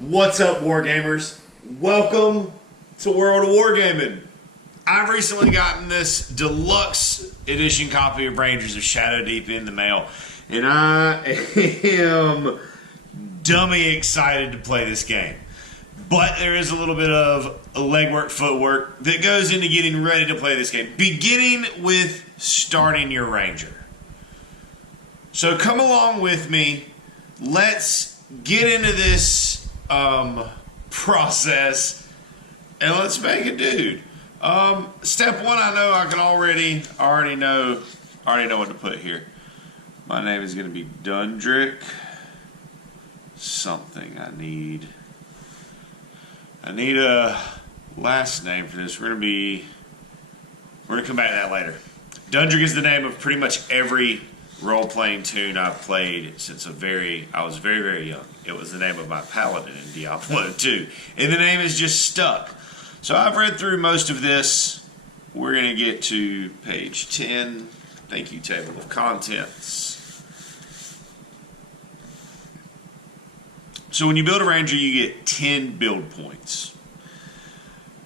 What's up, Wargamers? Welcome to World of Wargaming. I've recently gotten this deluxe edition copy of Rangers of Shadow Deep in the mail, and I am dummy excited to play this game. But there is a little bit of legwork, footwork that goes into getting ready to play this game, beginning with starting your Ranger. So come along with me. Let's get into this process and let's make a dude. Step one, I know I can already know what to put here. My name is going to be Dundrick. Something I need a last name for this. We're gonna come back to that later. Dundrick is the name of pretty much every role-playing tune I've played since I was very, very young. It was the name of my paladin in Diablo 2. And the name is just stuck. So I've read through most of this. We're going to get to page 10. Thank you, table of contents. So when you build a Ranger, you get 10 build points.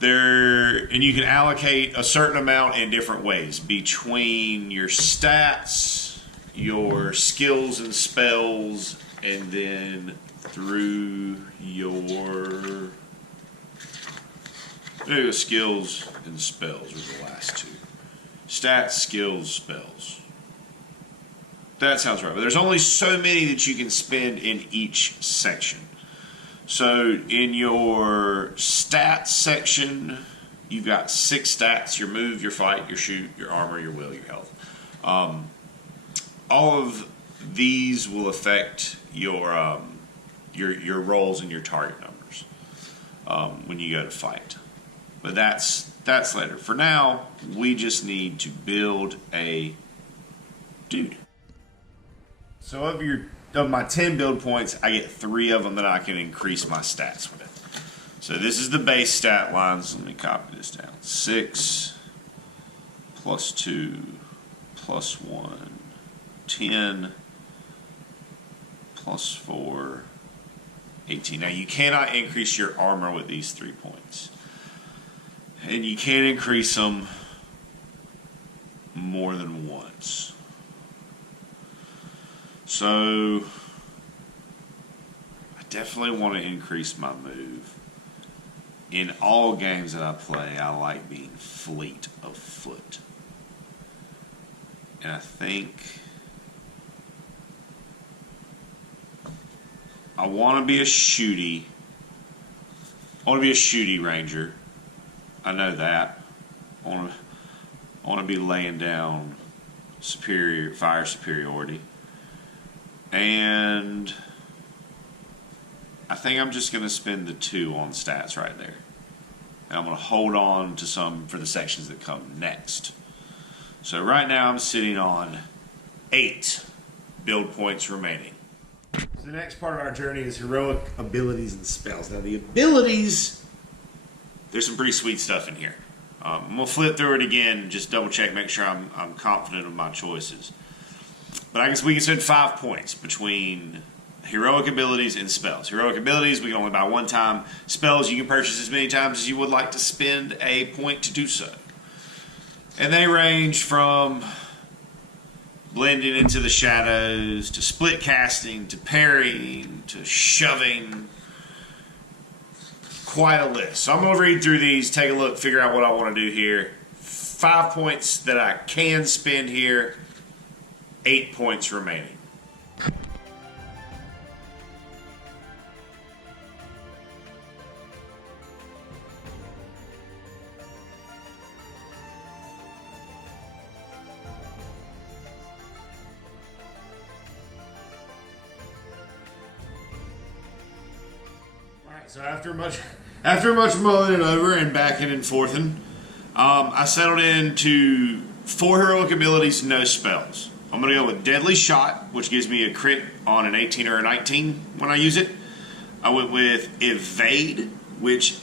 And you can allocate a certain amount in different ways between your stats, your skills and spells, and then through your skills and spells are the last two. Stats, skills, spells. That sounds right. But there's only so many that you can spend in each section. So in your stats section, you've got 6 stats: your move, your fight, your shoot, your armor, your will, your health. All of these will affect your rolls and your target numbers when you go to fight. But that's later. For now, we just need to build a dude. So of my 10 build points, I get 3 of them that I can increase my stats with. So this is the base stat lines. Let me copy this down. 6 plus 2 plus 1. 10 plus 4, 18. Now you cannot increase your armor with these 3 points. And you can't increase them more than once. So I definitely want to increase my move. In all games that I play, I like being fleet of foot. And I think I want to be a shooty. I want to be a shooty Ranger. I know that. I want to be laying down fire superiority. And I think I'm just going to spend the 2 on stats right there. And I'm going to hold on to some for the sections that come next. So right now I'm sitting on 8 build points remaining. So the next part of our journey is heroic abilities and spells. Now the abilities, there's some pretty sweet stuff in here. I'm going to flip through it again, just double check, make sure I'm confident of my choices. But I guess we can spend 5 points between heroic abilities and spells. Heroic abilities we can only buy 1 time. Spells you can purchase as many times as you would like to spend a point to do so. And they range from blending into the shadows, to split casting, to parrying, to shoving. Quite a list. So I'm going to read through these, take a look, figure out what I want to do here. 5 points that I can spend here, 8 points remaining. So after much mulling it over and backing and forthing, I settled into 4 heroic abilities, no spells. I'm going to go with Deadly Shot, which gives me a crit on an 18 or a 19 when I use it. I went with Evade, which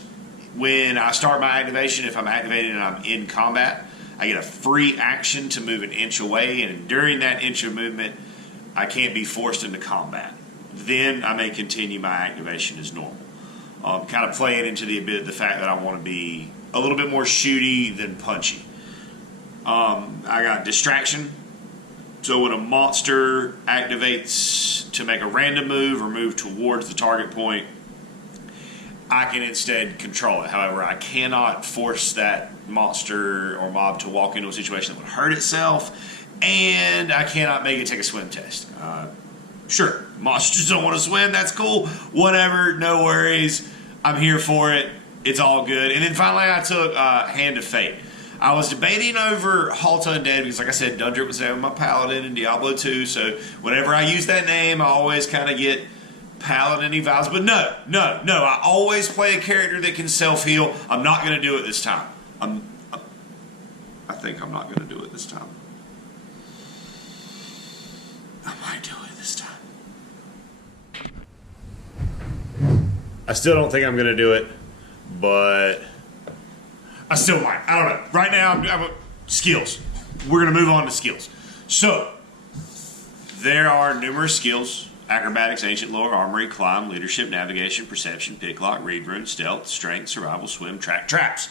when I start my activation, if I'm activated and I'm in combat, I get a free action to move an inch away, and during that inch of movement, I can't be forced into combat. Then I may continue my activation as normal. kind of playing into the fact that I want to be a little bit more shooty than punchy. I got distraction. So when a monster activates to make a random move or move towards the target point, I can instead control it. However, I cannot force that monster or mob to walk into a situation that would hurt itself, and I cannot make it take a swim test. Sure, monsters don't want to swim, that's cool, whatever, no worries, I'm here for it, it's all good. And then finally I took Hand of Fate. I was debating over Halt Undead because, like I said, Dundrick was there with my Paladin in Diablo 2, so whenever I use that name, I always kind of get Paladin-y vibes. But no, I always play a character that can self-heal. I'm not going to do it this time. I think I'm not going to do it this time. I might do it this time. I still don't think I'm going to do it, but I still might. I don't know. Right now, I'm skills. We're going to move on to skills. So, there are numerous skills: acrobatics, ancient lore, armory, climb, leadership, navigation, perception, picklock, read rune, stealth, strength, survival, swim, track, traps.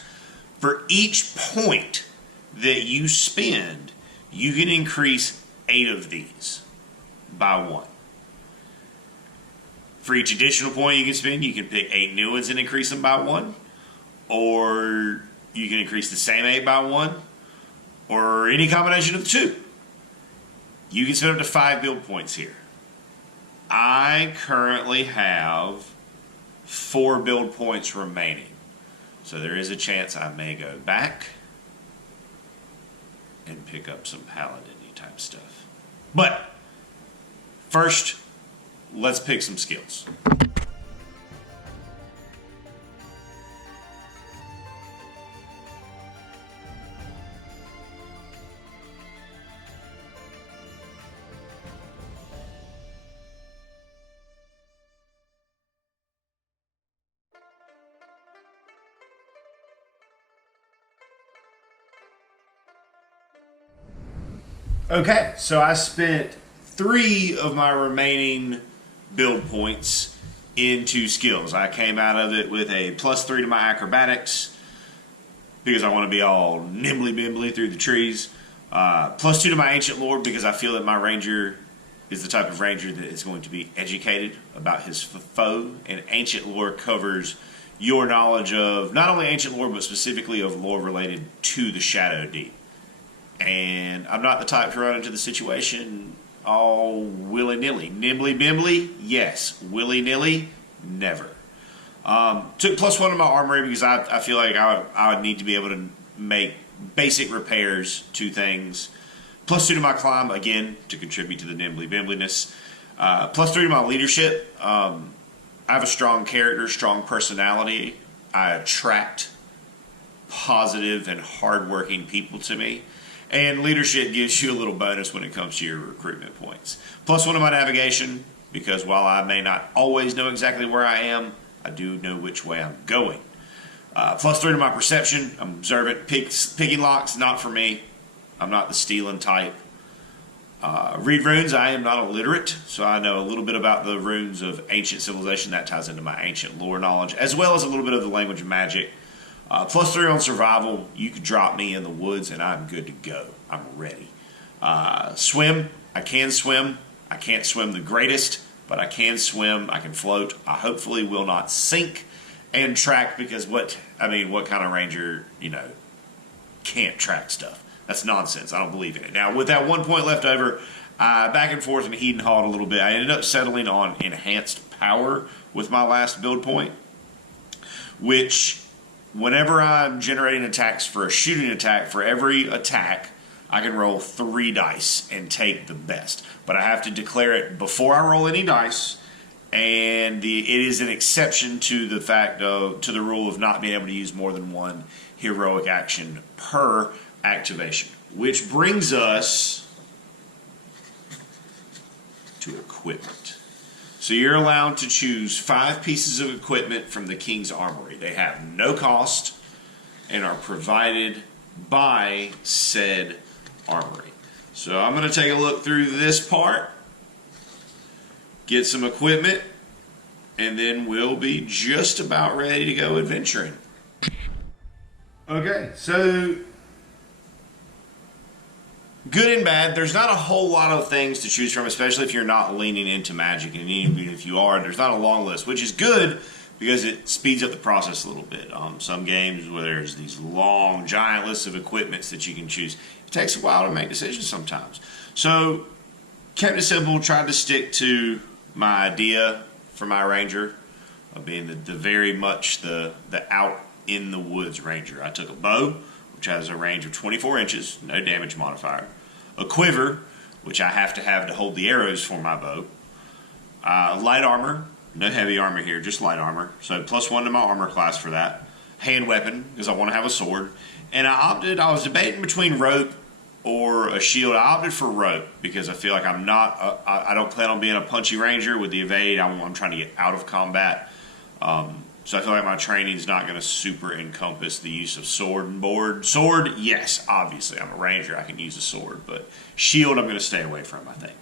For each point that you spend, you can increase 8 of these by 1. For each additional point you can spend, you can pick 8 new ones and increase them by 1. Or you can increase the same 8 by 1. Or any combination of the 2. You can spend up to 5 build points here. I currently have 4 build points remaining. So there is a chance I may go back and pick up some Paladin-y type stuff. But first, let's pick some skills. Okay, so I spent 3 of my remaining build points into skills. I came out of it with a +3 to my acrobatics because I want to be all nimbly-bimbly through the trees. +2 to my ancient lore because I feel that my ranger is the type of ranger that is going to be educated about his foe, and ancient lore covers your knowledge of not only ancient lore but specifically of lore related to the Shadow Deep. And I'm not the type to run into the situation all willy-nilly. Nimbly-bimbly, yes. Willy-nilly, never. Took +1 to my armory because I feel like I would need to be able to make basic repairs to things. +2 to my climb, again, to contribute to the nimbly-bimbliness. +3 to my leadership. I have a strong character, strong personality. I attract positive and hardworking people to me. And leadership gives you a little bonus when it comes to your recruitment points. +1 to my navigation, because while I may not always know exactly where I am, I do know which way I'm going. +3 to my perception. I'm observant. Picking locks, not for me. I'm not the stealing type. Read runes, I am not illiterate, so I know a little bit about the runes of ancient civilization. That ties into my ancient lore knowledge, as well as a little bit of the language of magic. +3 on survival. You could drop me in the woods and I'm good to go. I'm ready. Swim. I can swim. I can't swim the greatest, but I can swim. I can float. I hopefully will not sink. And track, because what kind of ranger, can't track stuff? That's nonsense. I don't believe in it. Now, with that 1 point left over, back and forth and heed and hawed a little bit. I ended up settling on enhanced power with my last build point, which, whenever I'm generating attacks for a shooting attack, for every attack, I can roll 3 dice and take the best. But I have to declare it before I roll any dice, and it is an exception to the rule of not being able to use more than 1 heroic action per activation. Which brings us to equipment. So you're allowed to choose 5 pieces of equipment from the King's Armory. They have no cost and are provided by said armory. So I'm going to take a look through this part, get some equipment, and then we'll be just about ready to go adventuring. Okay, so good and bad. There's not a whole lot of things to choose from, especially if you're not leaning into Magic. And even if you are, there's not a long list, which is good because it speeds up the process a little bit. Some games where there's these long, giant lists of equipments that you can choose, it takes a while to make decisions sometimes. So, kept it simple, tried to stick to my idea for my Ranger of being the very much the out in the woods Ranger. I took a bow, which has a range of 24 inches, no damage modifier. A quiver, which I have to hold the arrows for my bow. Light armor, no heavy armor here, just light armor. So +1 to my armor class for that. Hand weapon, because I want to have a sword. And I was debating between rope or a shield. I opted for rope because I feel like I don't plan on being a punchy Ranger with the evade. I'm trying to get out of combat. So I feel like my training is not going to super encompass the use of sword and board. Sword, yes, obviously. I'm a Ranger. I can use a sword. But shield, I'm going to stay away from, I think.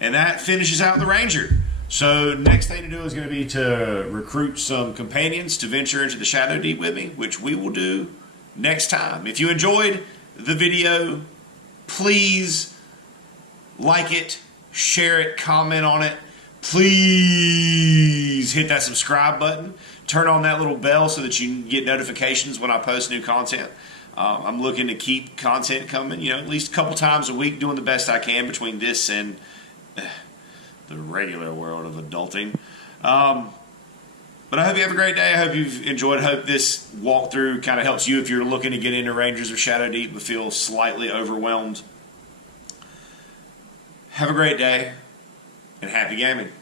And that finishes out the Ranger. So next thing to do is going to be to recruit some companions to venture into the Shadow Deep with me, which we will do next time. If you enjoyed the video, please like it, share it, comment on it. Please hit that subscribe button. Turn on that little bell so that you can get notifications when I post new content. I'm looking to keep content coming, at least a couple times a week, doing the best I can between this and the regular world of adulting. But I hope you have a great day. I hope you've enjoyed. I hope this walkthrough kind of helps you if you're looking to get into Rangers or Shadow Deep but feel slightly overwhelmed. Have a great day and happy gaming.